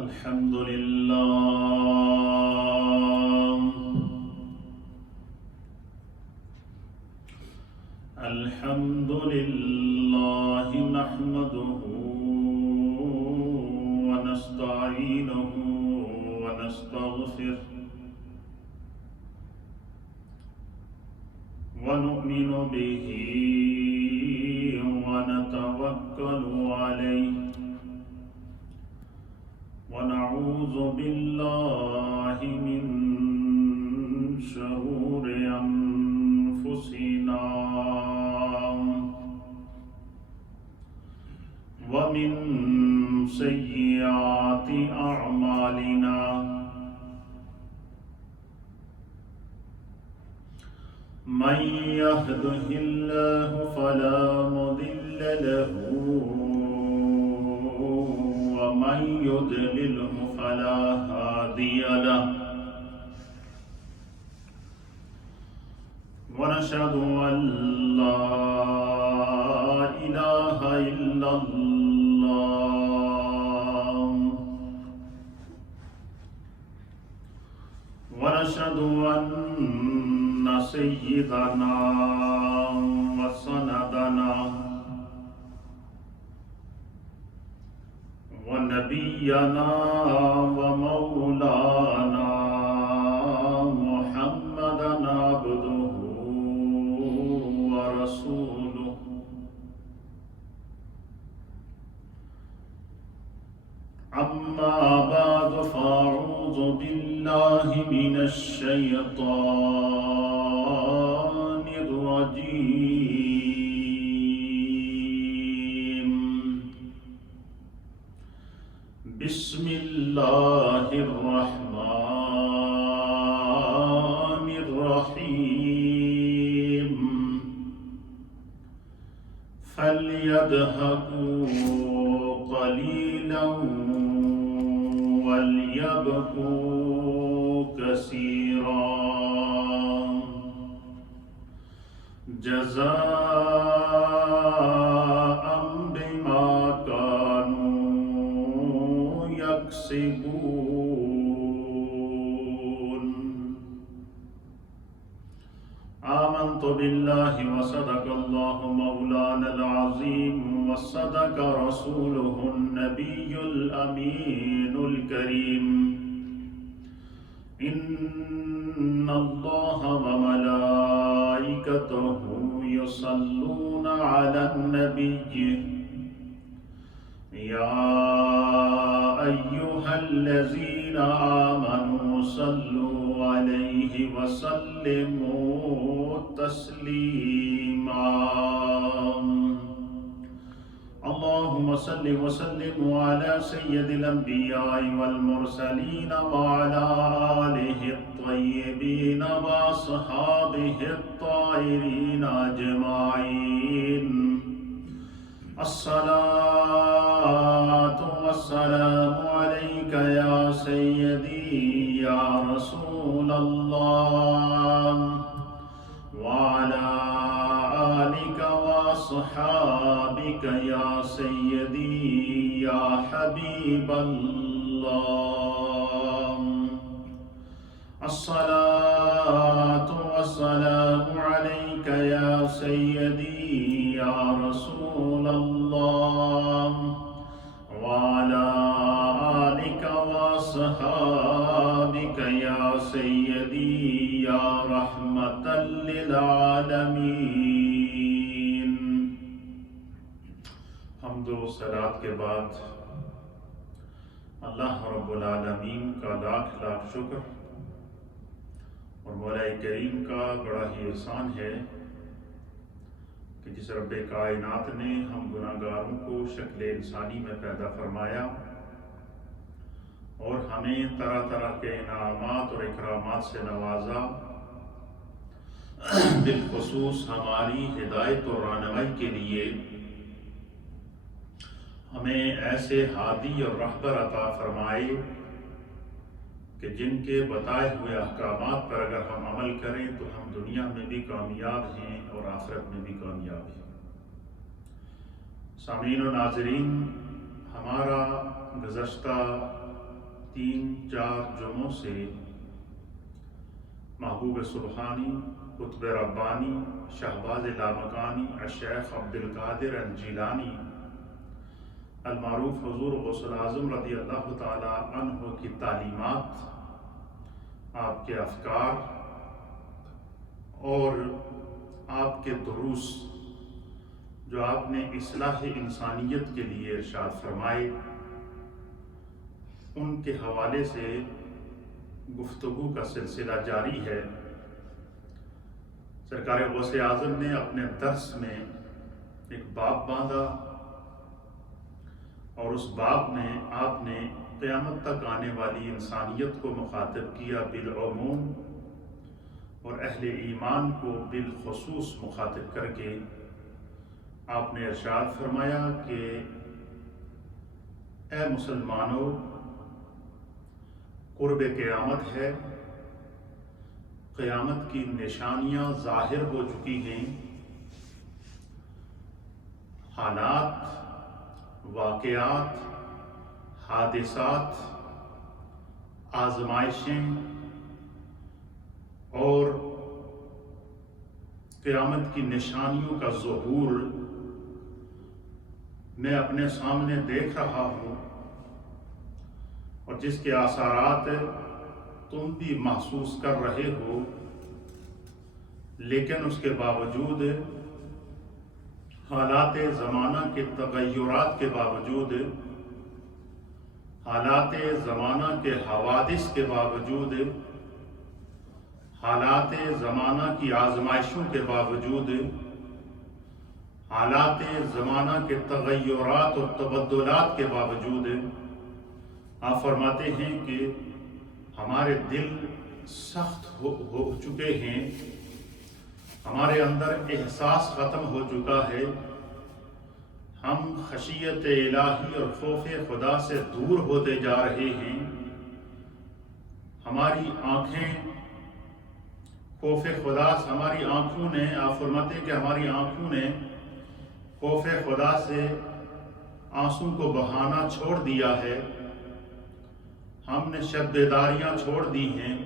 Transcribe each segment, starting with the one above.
الحمد لله نحمده ونستعينه ونستغفره ونؤمن به ونتوكل عليه ونعوذ بالله من شرور أنفسنا ومن سيئات أعمالنا من يهده الله فلا مضل له ومن يضلله فلا هادي له ونشهد أن لا إله إلا الله ونشهد أن سيدنا وسندنا ونبينا ومولانا محمدا عبده ورسوله أما بعد فأعوذ بالله من الشيطان الرجيم بسم الله الرحمن الرحيم فليضحكوا قليلا وليبكوا كثيرا جزاء بما كانوا يكسبون آمنت بالله وصدق الله مولانا العظيم وصدق رسوله النبي الأمين الكريم إن الله وملائكته يصلون على النبي يا أيها الذين آمنوا صلوا عليه وسلموا تسليما اللهم صل وسلم على سيد الأنبياء والمرسلين وعلى آله الطيبين وأصحابه الطاهرين أجمعين الصلاة والسلام عليك يا سيدي يا رسول الله وعلى آلك وأصحابك يا سيدي يا حبيب الله الصلاة والسلام عليك يا سيدي يا رسول الله وعلى آلك وأصحابك يا سيدي يا رحمة للعالمين حمد و صلات کے بعد اللہ رب العالمین کا لاکھ لاکھ شکر اور مولا کریم کا بڑا ہی احسان ہے کہ جس رب کائنات نے ہم گناہگاروں کو شکل انسانی میں پیدا فرمایا اور ہمیں طرح طرح کے انعامات اور اکرامات سے نوازا، بالخصوص ہماری ہدایت اور رہنمائی کے لیے ہمیں ایسے ہادی اور رہبر عطا فرمائے کہ جن کے بتائے ہوئے احکامات پر اگر ہم عمل کریں تو ہم دنیا میں بھی کامیاب ہیں اور آخرت میں بھی کامیاب ہیں۔ سامعین و ناظرین، ہمارا گزشتہ 3-4 جمعوں سے محبوب سبحانی، قطب ربانی، شہباز لامکانی، الشیخ عبدالقادر الجیلانی المعروف حضور غوث الاعظم رضی اللہ تعالی عنہ کی تعلیمات، آپ کے افکار اور آپ کے دروس جو آپ نے اصلاح انسانیت کے لیے ارشاد فرمائے، ان کے حوالے سے گفتگو کا سلسلہ جاری ہے۔ سرکار غوث اعظم نے اپنے درس میں ایک باب باندھا اور اس باب میں آپ نے قیامت تک آنے والی انسانیت کو مخاطب کیا بالعموم اور اہل ایمان کو بالخصوص مخاطب کر کے آپ نے ارشاد فرمایا کہ اے مسلمانوں، قرب قیامت ہے، قیامت کی نشانیاں ظاہر ہو چکی ہیں، حالات، واقعات، حادثات، آزمائشیں اور قیامت کی نشانیوں کا ظہور میں اپنے سامنے دیکھ رہا ہوں، اور جس کے آثارات تم بھی محسوس کر رہے ہو، لیکن اس کے باوجود حالات زمانہ کے تغیرات کے باوجود، حالات زمانہ کے حوادث کے باوجود، حالات زمانہ کی آزمائشوں کے باوجود، حالات زمانہ کے تغیرات اور تبدلات کے باوجود، آپ فرماتے ہیں کہ ہمارے دل سخت ہو چکے ہیں، ہمارے اندر احساس ختم ہو چکا ہے، ہم خشیت الہی اور خوف خدا سے دور ہوتے جا رہے ہیں، ہماری آنکھیں خوف خدا، ہماری آنکھوں نے، آپ فرماتے ہیں کہ ہماری آنکھوں نے خوف خدا سے آنسوں کو بہانا چھوڑ دیا ہے، ہم نے شب بیداریاں چھوڑ دی ہیں،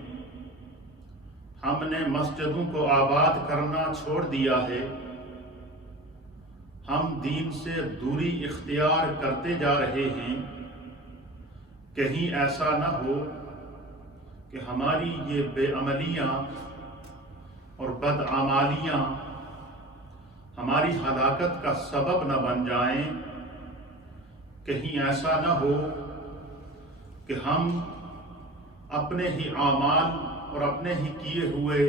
ہم نے مسجدوں کو آباد کرنا چھوڑ دیا ہے، ہم دین سے دوری اختیار کرتے جا رہے ہیں۔ کہیں ایسا نہ ہو کہ ہماری یہ بے عملیاں اور بدعمالیاں ہماری ہلاکت کا سبب نہ بن جائیں، کہیں ایسا نہ ہو کہ ہم اپنے ہی اعمال اور اپنے ہی کیے ہوئے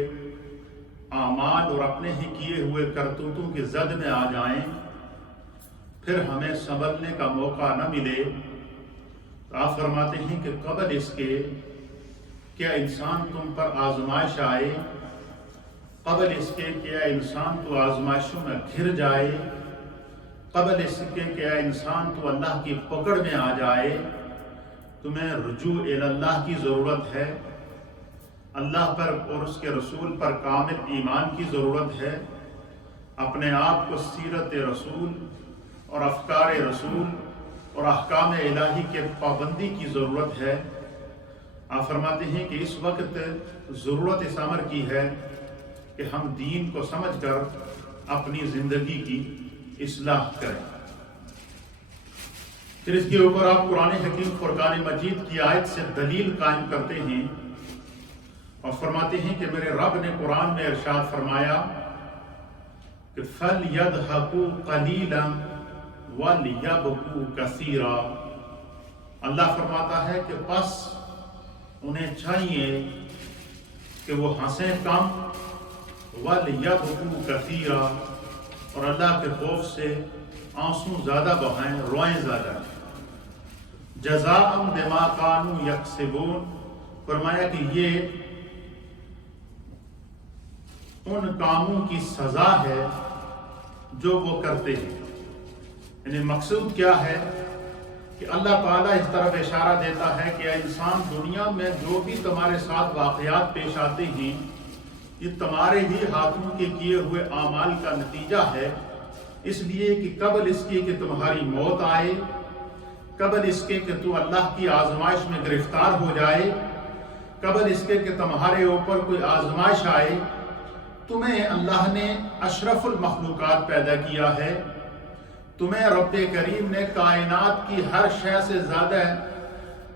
اعمال اور اپنے ہی کیے ہوئے کرتوتوں کی زد میں آ جائیں، پھر ہمیں سنبھلنے کا موقع نہ ملے۔ آپ فرماتے ہیں کہ قبل اس کے کیا انسان تم پر آزمائش آئے، قبل اس کے کیا انسان تو آزمائشوں میں گھر جائے، قبل اس کے کیا انسان تو اللہ کی پکڑ میں آ جائے، تمہیں رجوع اللہ کی ضرورت ہے، اللہ پر اور اس کے رسول پر کامل ایمان کی ضرورت ہے، اپنے آپ کو سیرت رسول اور افکار رسول اور احکام الہی کے پابندی کی ضرورت ہے۔ آپ فرماتے ہیں کہ اس وقت ضرورت اس امر کی ہے کہ ہم دین کو سمجھ کر اپنی زندگی کی اصلاح کریں۔ پھر اس کے اوپر آپ قرآن حکیم فرقان مجید کی آیت سے دلیل قائم کرتے ہیں اور فرماتے ہیں کہ میرے رب نے قرآن میں ارشاد فرمایا کہ فَلْيَضْحَكُوا قَلِيلًا وَلْيَبْكُوا كَثِيرًا۔ اللہ فرماتا ہے کہ بس انہیں چاہیے کہ وہ ہنسیں کم، وَلْيَبْكُوا كَثِيرًا، اور اللہ کے خوف سے آنسو زیادہ بہائیں، روئیں زیادہ۔ جزاء بما كانوا يكسبون، فرمایا کہ یہ ان کاموں کی سزا ہے جو وہ کرتے ہیں۔ یعنی مقصود کیا ہے کہ اللہ تعالیٰ اس طرف اشارہ دیتا ہے کہ انسان دنیا میں جو بھی تمہارے ساتھ واقعات پیش آتے ہیں، یہ تمہارے ہی ہاتھوں کے کیے ہوئے اعمال کا نتیجہ ہے، اس لیے کہ قبل اس کے کہ تمہاری موت آئے، قبل اس کے کہ تو اللہ کی آزمائش میں گرفتار ہو جائے، قبل اس کے کہ تمہارے اوپر کوئی آزمائش آئے، تمہیں اللہ نے اشرف المخلوقات پیدا کیا ہے، تمہیں رب کریم نے کائنات کی ہر شے سے زیادہ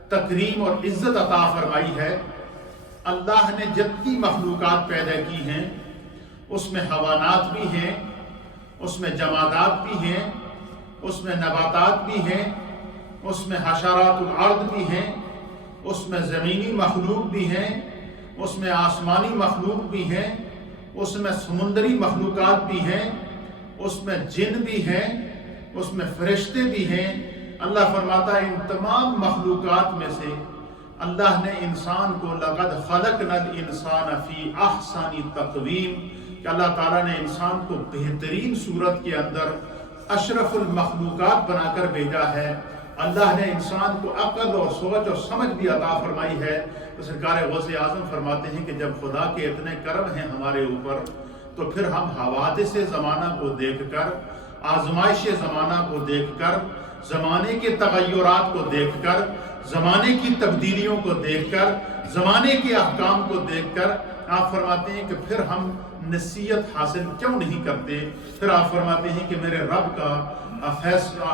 تکریم اور عزت عطا فرمائی ہے۔ اللہ نے جتنی مخلوقات پیدا کی ہیں اس میں حیوانات بھی ہیں، اس میں جمادات بھی ہیں، اس میں نباتات بھی ہیں، اس میں حشرات الارض بھی ہیں، اس میں زمینی مخلوق بھی ہیں، اس میں آسمانی مخلوق بھی ہیں، اس میں سمندری مخلوقات بھی ہیں، اس میں جن بھی ہیں، اس میں فرشتے بھی ہیں۔ اللہ فرماتا ہے ان تمام مخلوقات میں سے اللہ نے انسان کو لقد خلقنا الانسان فی احسن تقویم، کہ اللہ تعالیٰ نے انسان کو بہترین صورت کے اندر اشرف المخلوقات بنا کر بھیجا ہے۔ اللہ نے انسان کو عقل اور سوچ اور سمجھ بھی عطا فرمائی ہے۔ تو سرکار غوث اعظم فرماتے ہیں کہ جب خدا کے اتنے کرم ہیں ہمارے اوپر، تو پھر ہم حوادث زمانہ کو دیکھ کر، آزمائش زمانہ کو دیکھ کر، زمانے کے تغیرات کو دیکھ کر، زمانے کی تبدیلیوں کو دیکھ کر، زمانے کے احکام کو دیکھ کر آپ فرماتے ہیں کہ پھر ہم نصیحت حاصل کیوں نہیں کرتے؟ پھر آپ فرماتے ہیں کہ میرے رب کا فیصلہ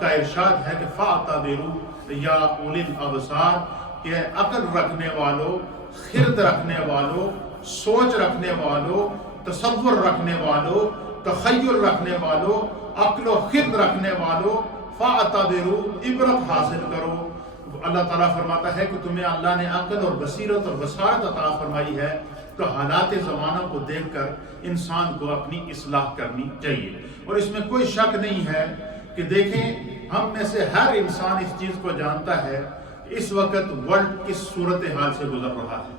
کا ارشاد ہے کہ فَاعْتَبِرُوا یا اُولِي الْأَبْصَارِ، کہ عقل رکھنے والوں، خرد رکھنے والوں، سوچ رکھنے والوں، تصور رکھنے والوں، تخیل رکھنے والوں، عقل و خرد رکھنے والوں، فَاعْتَبِرُوا، عبرت حاصل کرو۔ اللہ تعالیٰ فرماتا ہے کہ تمہیں اللہ نے عقل اور بصیرت اور بصارت عطا فرمائی ہے، تو حالات زمانہ کو دیکھ کر انسان کو اپنی اصلاح کرنی چاہیے۔ اور اس میں کوئی شک نہیں ہے کہ دیکھیں ہم میں سے ہر انسان اس چیز کو جانتا ہے کہ اس وقت ورلڈ کس صورتحال سے گزر رہا ہے،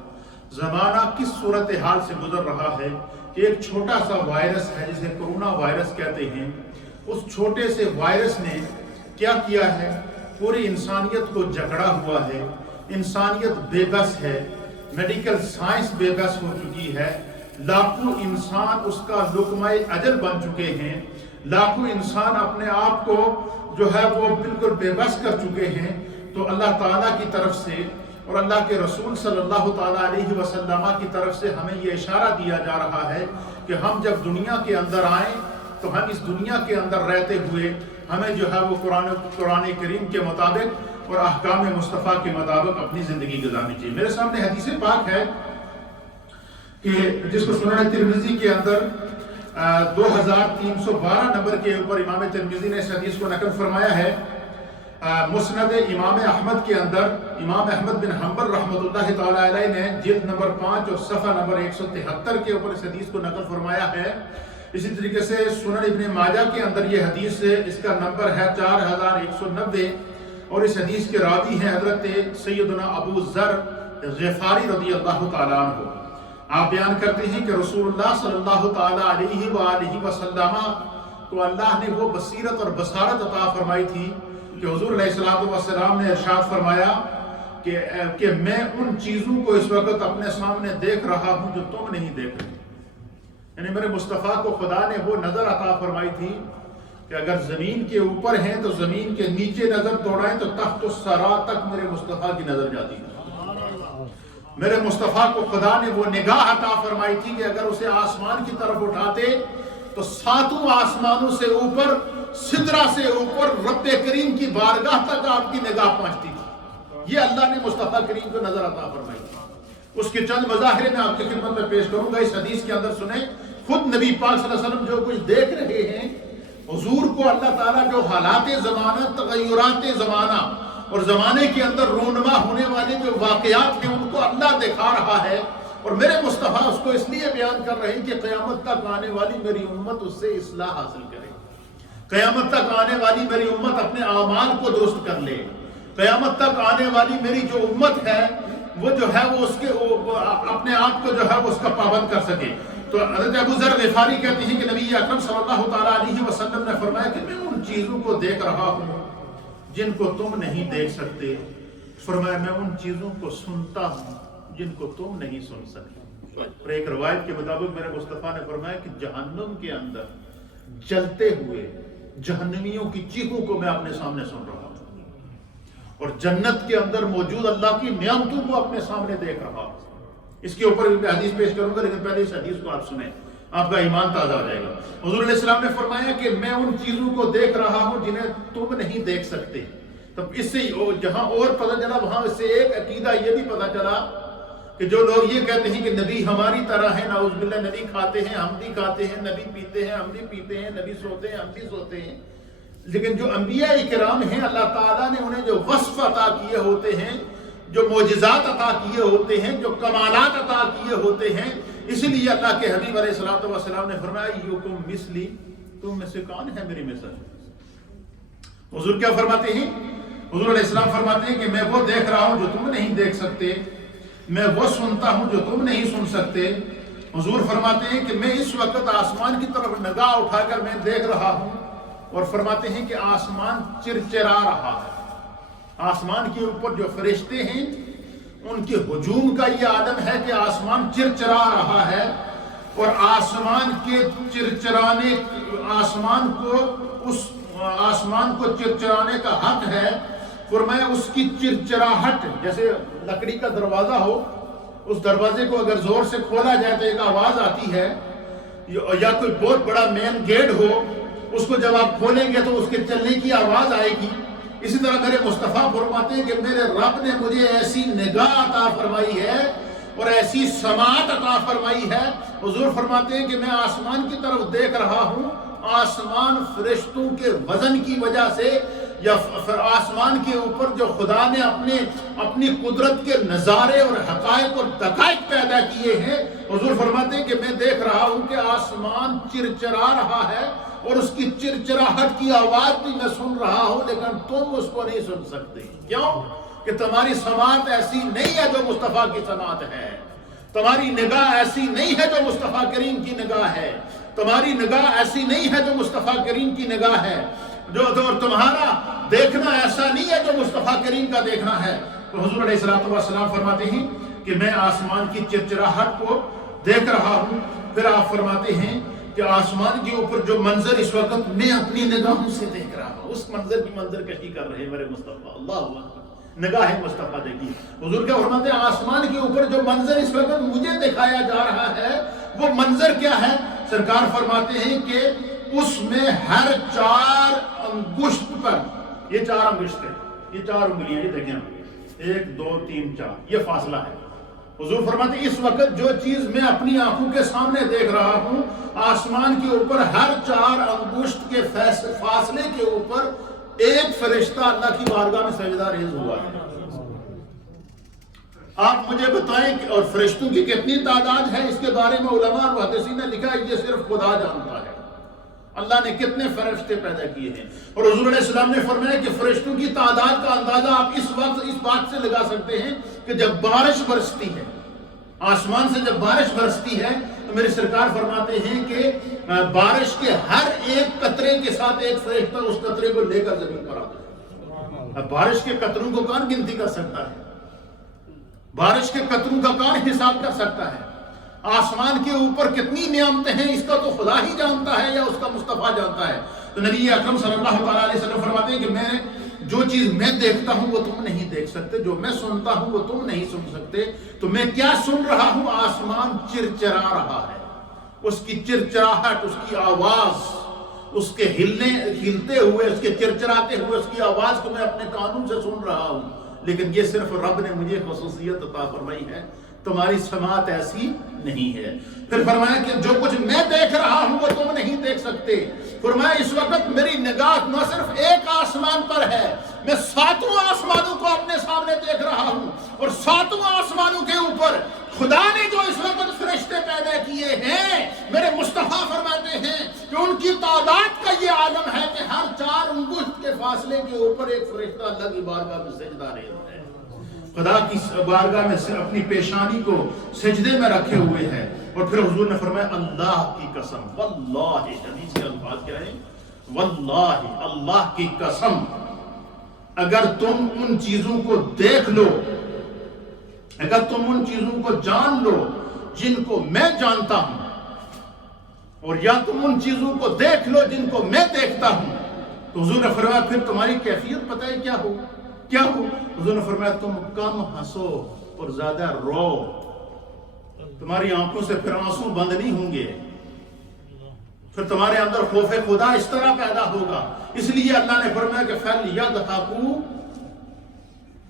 زمانہ کس صورتحال سے گزر رہا ہے کہ ایک چھوٹا سا وائرس ہے جسے کرونا وائرس کہتے ہیں، اس چھوٹے سے وائرس نے کیا کیا ہے؟ پوری انسانیت کو جکڑا ہوا ہے، انسانیت بے بس ہے، میڈیکل سائنس بے بس ہو چکی ہے، لاکھوں انسان اس کا لقمہ اجل بن چکے ہیں، لاکھوں انسان اپنے آپ کو جو ہے وہ بالکل بے بس کر چکے ہیں۔ تو اللہ تعالیٰ کی طرف سے اور اللہ کے رسول صلی اللہ تعالیٰ علیہ وسلم کی طرف سے ہمیں یہ اشارہ دیا جا رہا ہے کہ ہم جب دنیا کے اندر آئیں تو ہم اس دنیا کے اندر رہتے ہوئے ہمیں جو ہے وہ قرآن کریم کے مطابق اور احکام مصطفیٰ کے مطابق اپنی زندگی گزارنی چاہیے۔ میرے سامنے حدیث پاک ہے کہ جس کو سنن ترمذی کے اندر 2312 نمبر کے اوپر امام ترمذی نے اس حدیث کو نقل فرمایا ہے۔ مسند امام احمد کے اندر امام احمد بن حنبل رحمۃ اللہ تعالیٰ علیہ نے جلد نمبر 5 اور صفحہ نمبر 173 کے اوپر اس حدیث کو نقل فرمایا ہے۔ اسی طریقے سے سنن ابن ماجہ کے اندر یہ حدیث ہے، اس کا نمبر ہے 4190، اور اس حدیث کے راوی ہیں حضرت سیدنا ابو ذر غفاری رضی اللہ تعالیٰ عنہ۔ آپ بیان کرتے ہیں کہ رسول اللہ صلی اللہ تعالیٰ علیہ وآلہ وسلم کو اللہ نے وہ بصیرت اور بصارت عطا فرمائی تھی کہ حضور علیہ السلام نے ارشاد فرمایا کہ میں ان چیزوں کو اس وقت اپنے سامنے دیکھ رہا ہوں جو تم نہیں دیکھ رہے۔ یعنی میرے مصطفیٰ کو خدا نے وہ نظر عطا فرمائی تھی کہ اگر زمین کے اوپر ہیں تو زمین کے نیچے نظر دوڑائیں تو تحت الثری تک میرے مصطفیٰ کی نظر جاتی ہے۔ میرے مصطفیٰ کو خدا نے وہ نگاہ عطا فرمائی تھی کہ اگر اسے آسمان کی طرف اٹھاتے تو 7 آسمانوں سے اوپر، سدرہ سے اوپر رب کریم کی بارگاہ تک آپ کی نگاہ پہنچتی تھی۔ یہ اللہ نے مصطفیٰ کریم کو نظر عطا فرمائی تھی۔ اس کے چند مظاہرے میں آپ کی خدمت میں پیش کروں گا۔ اس حدیث کے اندر سنیں، خود نبی پاک صلی اللہ علیہ وسلم جو کچھ دیکھ رہے ہیں، حضور کو اللہ تعالیٰ جو حالات زمانہ، تغیرات زمانہ اور زمانے کے اندر رونما ہونے والے جو واقعات ہیں ان کو اللہ دکھا رہا ہے، اور میرے مصطفیٰ اس کو اس لیے بیان کر رہے ہیں کہ قیامت تک آنے والی میری امت اس سے اصلاح حاصل کرے، قیامت تک آنے والی میری امت اپنے اعمال کو درست کر لے، قیامت تک آنے والی میری جو امت ہے وہ جو ہے وہ اس کے اپنے آپ کو جو ہے وہ اس کا پابند کر سکے۔ تو حضرت ابو ذر غفاری کہتے ہیں کہ نبی اکرم صلی اللہ تعالیٰ علیہ وسلم نے فرمایا کہ میں ان چیزوں کو دیکھ رہا ہوں جن کو تم نہیں دیکھ سکتے، فرمایا میں ان چیزوں کو سنتا ہوں جن کو تم نہیں سن سکتے۔ اور ایک روایت کے مطابق میرے مصطفیٰ نے فرمایا کہ جہنم کے اندر جلتے ہوئے جہنمیوں کی چیخوں کو میں اپنے سامنے سن رہا ہوں۔ اور جنت کے اندر موجود اللہ کی نعمتوں کو اپنے سامنے دیکھ رہا ہوں۔ اس کے اوپر میں حدیث پیش کروں گا، لیکن پہلے اس حدیث کو آپ سنیں، آپ کا ایمان تازہ ہو جائے گا۔ حضور علیہ السلام نے فرمایا کہ میں ان چیزوں کو دیکھ رہا ہوں جنہیں تم نہیں دیکھ سکتے۔ تب اس سے جہاں اور پتہ چلا، وہاں اس سے ایک عقیدہ یہ بھی پتہ چلا کہ جو لوگ یہ کہتے ہیں کہ نبی ہماری طرح ہے، نعوذ باللہ، نبی کھاتے ہیں ہم بھی کھاتے ہیں، نبی پیتے ہیں ہم بھی پیتے ہیں، نبی سوتے ہیں ہم بھی سوتے ہیں، لیکن جو انبیاء کرام ہیں اللہ تعالیٰ نے انہیں جو وصف عطا کیے ہوتے ہیں، جو معجزات عطا کیے ہوتے ہیں، جو کمالات عطا کیے ہوتے ہیں، اسی لیے اللہ کے حبیب علیہ الصلوۃ والسلام نے فرمایا یوکم مثلی، تم میں سے کون ہے میری مثل؟ حضور کیا فرماتے ہیں؟ حضور علیہ السلام فرماتے ہیں کہ میں وہ دیکھ رہا ہوں جو تم نہیں دیکھ سکتے، میں وہ سنتا ہوں جو تم نہیں سن سکتے۔ حضور فرماتے ہیں کہ میں اس وقت آسمان کی طرف نگاہ اٹھا کر میں دیکھ رہا ہوں، اور فرماتے ہیں کہ آسمان چرچرا رہا ہے۔ آسمان کے اوپر جو فرشتے ہیں ان کے ہجوم کا یہ عالم ہے کہ آسمان چرچرا رہا ہے، اور آسمان کے چرچرانے، آسمان کو چرچرانے کا حق ہے۔ فرمایا اس کی چرچراہٹ، جیسے لکڑی کا دروازہ ہو، اس دروازے کو اگر زور سے کھولا جائے تو ایک آواز آتی ہے، یا کوئی بہت بڑا مین گیٹ ہو، اس کو جب آپ کھولیں گے تو اس کے چلنے کی آواز آئے گی۔ اسی طرح میرے مصطفیٰ فرماتے ہیں کہ میرے رب نے مجھے ایسی نگاہ عطا فرمائی ہے اور ایسی سماعت عطا فرمائی ہے۔ حضور فرماتے ہیں کہ میں آسمان کی طرف دیکھ رہا ہوں، آسمان فرشتوں کے وزن کی وجہ سے، یا آسمان کے اوپر جو خدا نے اپنی قدرت کے نظارے اور حقائق اور دقائق پیدا کیے ہیں، حضور فرماتے ہیں کہ میں دیکھ رہا ہوں کہ آسمان چرچرا رہا ہے، اور اس کی چرچراہٹ کی آواز بھی میں سن رہا ہوں، لیکن تم اس کو نہیں سن سکتے۔ کیوں؟ کہ تمہاری سماعت ایسی نہیں ہے جو مصطفیٰ کی سماعت ہے، تمہاری نگاہ ایسی نہیں ہے جو مصطفیٰ کریم کی نگاہ ہے، تمہاری نگاہ ایسی نہیں ہے جو مصطفیٰ کریم کی نگاہ ہے، اور تمہارا دیکھنا ایسا نہیں ہے جو مصطفیٰ کریم کا دیکھنا ہے۔ تو حضور علیہ الصلوۃ والسلام فرماتے ہیں کہ میں آسمان کی چرچراہٹ کو دیکھ رہا ہوں۔ پھر آپ فرماتے ہیں کہ آسمان کے اوپر جو منظر اس وقت میں اپنی نگاہوں سے دیکھ رہا ہوں، اس منظر کی منظر کشی کر رہے ہیں میرے مصطفیٰ۔ اللہ اکبر، نگاہ مصطفیٰ دیکھیے۔ حضور کیا فرماتے ہیں؟ آسمان کے اوپر جو منظر اس وقت مجھے دکھایا جا رہا ہے، وہ منظر کیا ہے؟ سرکار فرماتے ہیں کہ اس میں ہر 4 انگشت پر، یہ 4 انگشت ہے، یہ 4 انگلیاں، یہ دیکھیں 1 2 3 4، یہ فاصلہ ہے۔ حضور فرماتے ہیں اس وقت جو چیز میں اپنی آنکھوں کے سامنے دیکھ رہا ہوں، آسمان کے اوپر ہر 4 انگشت کے فاصلے کے اوپر ایک فرشتہ اللہ کی بارگاہ میں سجدہ ریز ہوا ہے۔ آپ مجھے بتائیں کہ اور فرشتوں کی کتنی تعداد ہے؟ اس کے بارے میں علماء اور محدثین نے لکھا ہے یہ صرف خدا جانتا ہے، اللہ نے کتنے فرشتے پیدا کیے ہیں۔ اور حضور علیہ السلام نے فرمایا کہ فرشتوں کی تعداد کا اندازہ آپ اس وقت اس بات سے لگا سکتے ہیں کہ جب بارش برستی ہے، آسمان سے جب بارش برستی ہے، تو میرے سرکار فرماتے ہیں کہ بارش کے ہر ایک قطرے کے ساتھ ایک فرشتہ اس قطرے کو لے کر زمین پر آتا ہے۔ اب بارش کے قطروں کو کون گنتی کر سکتا ہے؟ بارش کے قطروں کا کون حساب کر سکتا ہے؟ آسمان کے اوپر کتنی نعمتیں ہیں اس کا تو خدا ہی جانتا ہے یا اس کا مصطفیٰ جانتا ہے۔ تو نبی اکرم صلی اللہ تعالیٰ علیہ وسلم فرماتے ہیں کہ میں جو چیز میں دیکھتا ہوں وہ تم نہیں دیکھ سکتے، جو میں سنتا ہوں وہ تم نہیں سن سکتے۔ تو میں کیا سن رہا ہوں؟ آسمان چرچرا رہا ہے، اس کی چرچراہٹ، اس کی آواز، اس کے ہلتے ہوئے، اس کے چرچراتے ہوئے اس کی آواز کو میں اپنے کانوں سے سن رہا ہوں، لیکن یہ صرف رب نے مجھے خصوصیت عطا فرمائی ہے، تمہاری سماعت ایسی نہیں ہے۔ پھر فرمایا کہ جو کچھ میں دیکھ رہا ہوں وہ تم نہیں دیکھ سکتے۔ فرمایا اس وقت میری نگاہ نہ صرف ایک آسمان پر ہے، میں 7 آسمانوں کو اپنے سامنے دیکھ رہا ہوں، اور 7 آسمانوں کے اوپر خدا نے جو اس وقت فرشتے پیدا کیے ہیں، میرے مصطفیٰ فرماتے ہیں کہ ان کی تعداد کا یہ عالم ہے کہ ہر 4 انگشت کے فاصلے کے اوپر ایک فرشتہ اللہ کی بارگاہ میں سجدہ ریز ہے، خدا کی بارگاہ میں اپنی پیشانی کو سجدے میں رکھے ہوئے ہیں۔ اور پھر حضور نے فرمایا اللہ کی قسم، واللہ، حدیث کے الفاظ کیا ہیں؟ واللہ، اللہ کی قسم، اگر تم ان چیزوں کو دیکھ لو، اگر تم ان چیزوں کو جان لو جن کو میں جانتا ہوں، اور یا تم ان چیزوں کو دیکھ لو جن کو میں دیکھتا ہوں، تو حضور نے فرمایا پھر تمہاری کیفیت پتہ ہے کیا ہو؟ کیا ہو؟ حضور نے فرمایا تم کم ہنسو اور زیادہ رو، تمہاری آنکھوں سے پھر آنسو بند نہیں ہوں گے، پھر تمہارے اندر خوف خدا اس طرح پیدا ہوگا۔ اس لیے اللہ نے فرمایا کہ فَلْيَضْحَكُوا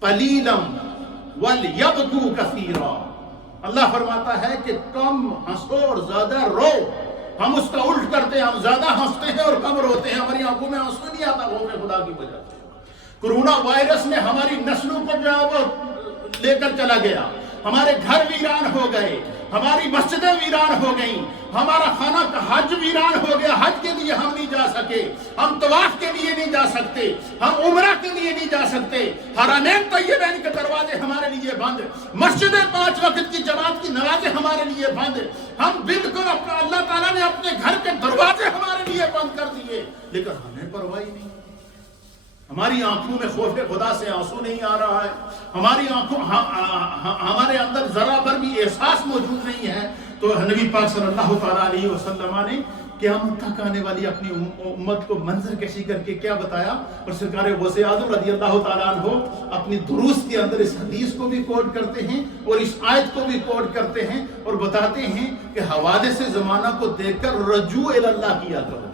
قَلِيلًا وَلْيَبْكُوا كَثِيرًا۔ اللہ فرماتا ہے کہ کم ہنسو اور زیادہ رو۔ ہم اس کا الٹ کرتے ہیں، ہم زیادہ ہنستے ہیں اور کم روتے ہیں، ہماری آنکھوں میں آنسو نہیں آتا خوف خدا کی وجہ سے۔ کورونا وائرس نے ہماری نسلوں کو جو ہے وہ لے کر چلا گیا، ہمارے گھر ویران ہو گئے، ہماری مسجدیں ویران ہو گئیں، ہمارا خانہ کا حج ویران ہو گیا، حج کے لیے ہم نہیں جا سکے، ہم طواف کے لیے نہیں جا سکتے، ہم عمرہ کے لیے نہیں جا سکتے، حرمین طیبین کے دروازے ہمارے لیے بند، مسجدیں 5 وقت کی جماعت کی نمازیں ہمارے لیے بند، ہم بالکل اپنا اللہ تعالیٰ نے اپنے گھر کے دروازے ہمارے لیے بند کر دیے، لیکن ہمیں پرواہ نہیں۔ ہماری آنکھوں میں خوف خدا سے آنسو نہیں آ رہا ہے، ہماری آنکھوں ہمارے اندر ذرا بھر بھی احساس موجود نہیں ہے۔ تو نبی پاک صلی اللہ تعالیٰ علیہ وسلم نے قیامت تک آنے والی اپنی امت کو منظر کشی کر کے کیا بتایا، اور سرکار غوث اعظم رضی اللہ تعالیٰ عنہ اپنی دروس کے اندر اس حدیث کو بھی کوٹ کرتے ہیں اور اس آیت کو بھی کوٹ کرتے ہیں اور بتاتے ہیں کہ حوادث زمانہ کو دیکھ کر رجوع اللہ کیا کرو۔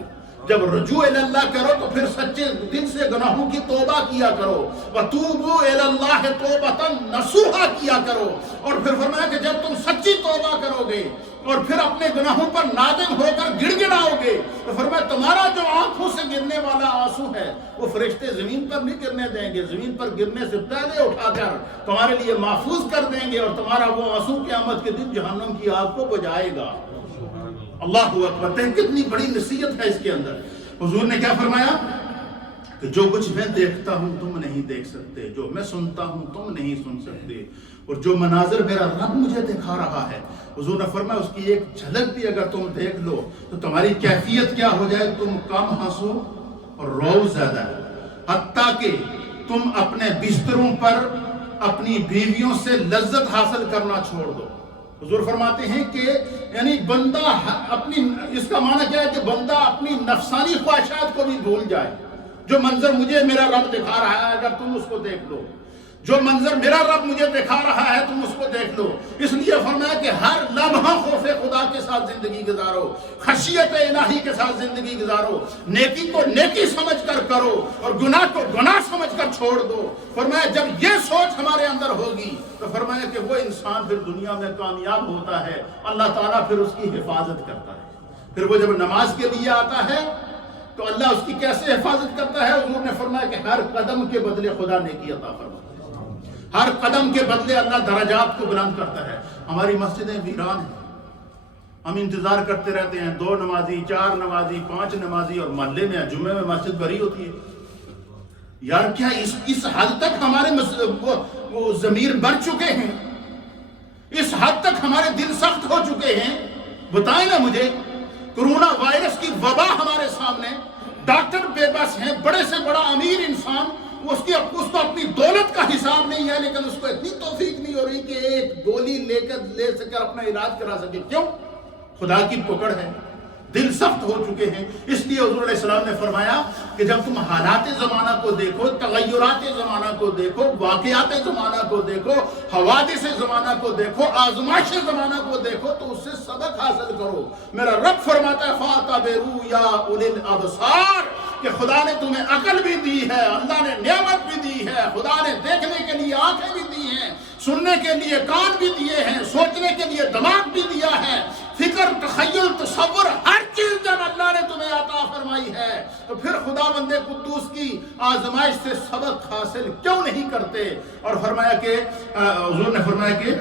جب رجوع اللہ کرو تو پھر سچے دل سے گناہوں کی توبہ کیا کرو، وَتُوبُوا إِلَى اللَّهِ تَوْبَةً نَصُوحًا کیا کرو۔ اور پھر فرمایا کہ جب تم سچی توبہ کرو گے اور پھر اپنے گناہوں پر نادم ہو کر گڑ گڑاؤ گے تو فرمایا تمہارا جو آنکھوں سے گرنے والا آنسو ہے وہ فرشتے زمین پر نہیں گرنے دیں گے، زمین پر گرنے سے پہلے اٹھا کر تمہارے لیے محفوظ کر دیں گے، اور تمہارا وہ آنسو قیامت کے دن جہنم کی آگ کو بجھائے گا۔ اللہ اکبر، کتنی بڑی نصیحت ہے اس کے اندر۔ حضور نے کیا فرمایا کہ جو کچھ میں دیکھتا ہوں تم نہیں دیکھ سکتے، جو میں سنتا ہوں تم نہیں سن سکتے، اور جو مناظر میرا رب مجھے دکھا رہا ہے، حضور نے فرمایا اس کی ایک جھلک بھی اگر تم دیکھ لو تو تمہاری کیفیت کیا ہو جائے، تم کم ہنسو اور رو زیادہ، حتیٰ کہ تم اپنے بستروں پر اپنی بیویوں سے لذت حاصل کرنا چھوڑ دو۔ حضور فرماتے ہیں کہ یعنی بندہ اپنی، اس کا معنی کیا ہے کہ بندہ اپنی نفسانی خواہشات کو بھی بھول جائے۔ جو منظر مجھے میرا رب دکھا رہا ہے اگر تم اس کو دیکھ لو، جو منظر میرا رب مجھے دکھا رہا ہے تم اس کو دیکھ لو۔ اس لیے فرمایا کہ ہر لمحہ خوف خدا کے ساتھ زندگی گزارو، خشیت الہی کے ساتھ زندگی گزارو، نیکی کو نیکی سمجھ کر کرو اور گناہ کو گناہ سمجھ کر چھوڑ دو۔ فرمایا جب یہ سوچ ہمارے اندر ہوگی تو فرمایا کہ وہ انسان پھر دنیا میں کامیاب ہوتا ہے، اللہ تعالیٰ پھر اس کی حفاظت کرتا ہے۔ پھر وہ جب نماز کے لیے آتا ہے تو اللہ اس کی کیسے حفاظت کرتا ہے؟ حضور نے فرمایا کہ ہر قدم کے بدلے خدا نیکی عطا فرماتا ہے، ہر قدم کے بدلے اللہ درجات کو بلند کرتا ہے۔ ہماری مسجدیں ویران ہیں، ہم انتظار کرتے رہتے ہیں 2 نمازی 4 نمازی 5 نمازی، اور محلے میں جمعے میں مسجد بھری ہوتی ہے۔ یار کیا اس حد تک ہمارے وہ ضمیر بڑھ چکے ہیں، اس حد تک ہمارے دل سخت ہو چکے ہیں؟ بتائیں نا مجھے، کورونا وائرس کی وبا ہمارے سامنے، ڈاکٹر بے بس ہیں، بڑے سے بڑا امیر انسان اس کو اپنی دولت کا حساب نہیں ہے، لیکن اس کو اتنی توفیق نہیں ہو رہی کہ ایک گولی لے سکر اپنا علاج کرا سکے۔ کیوں؟ خدا کی پکڑ ہے، دل سخت ہو چکے ہیں۔ اس لیے حضور علیہ السلام نے فرمایا کہ جب تم حالات زمانہ کو دیکھو، تغیرات زمانہ کو دیکھو، واقعات زمانہ کو دیکھو، حوادث زمانہ کو دیکھو، آزمائش زمانہ کو دیکھو تو اس سے سبق حاصل کرو۔ میرا رب فرماتا ہے فَاعْتَبِرُوا يَا أُولِي الْأَبْصَارِ، کہ خدا نے تمہیں عقل بھی دی ہے، اللہ نے نعمت بھی دی ہے، خدا نے دیکھنے کے لیے آنکھیں بھی دی ہیں، سننے کے لیے کان بھی دیے ہیں، سوچنے کے لیے دماغ بھی دیا ہے، فکر، تخیل، تصور، ہر چیز جب اللہ نے تمہیں عطا فرمائی ہے تو پھر خدا بندے قدوس کی آزمائش سے سبق حاصل کیوں نہیں کرتے؟ اور فرمایا کہ حضور نے فرمایا کہ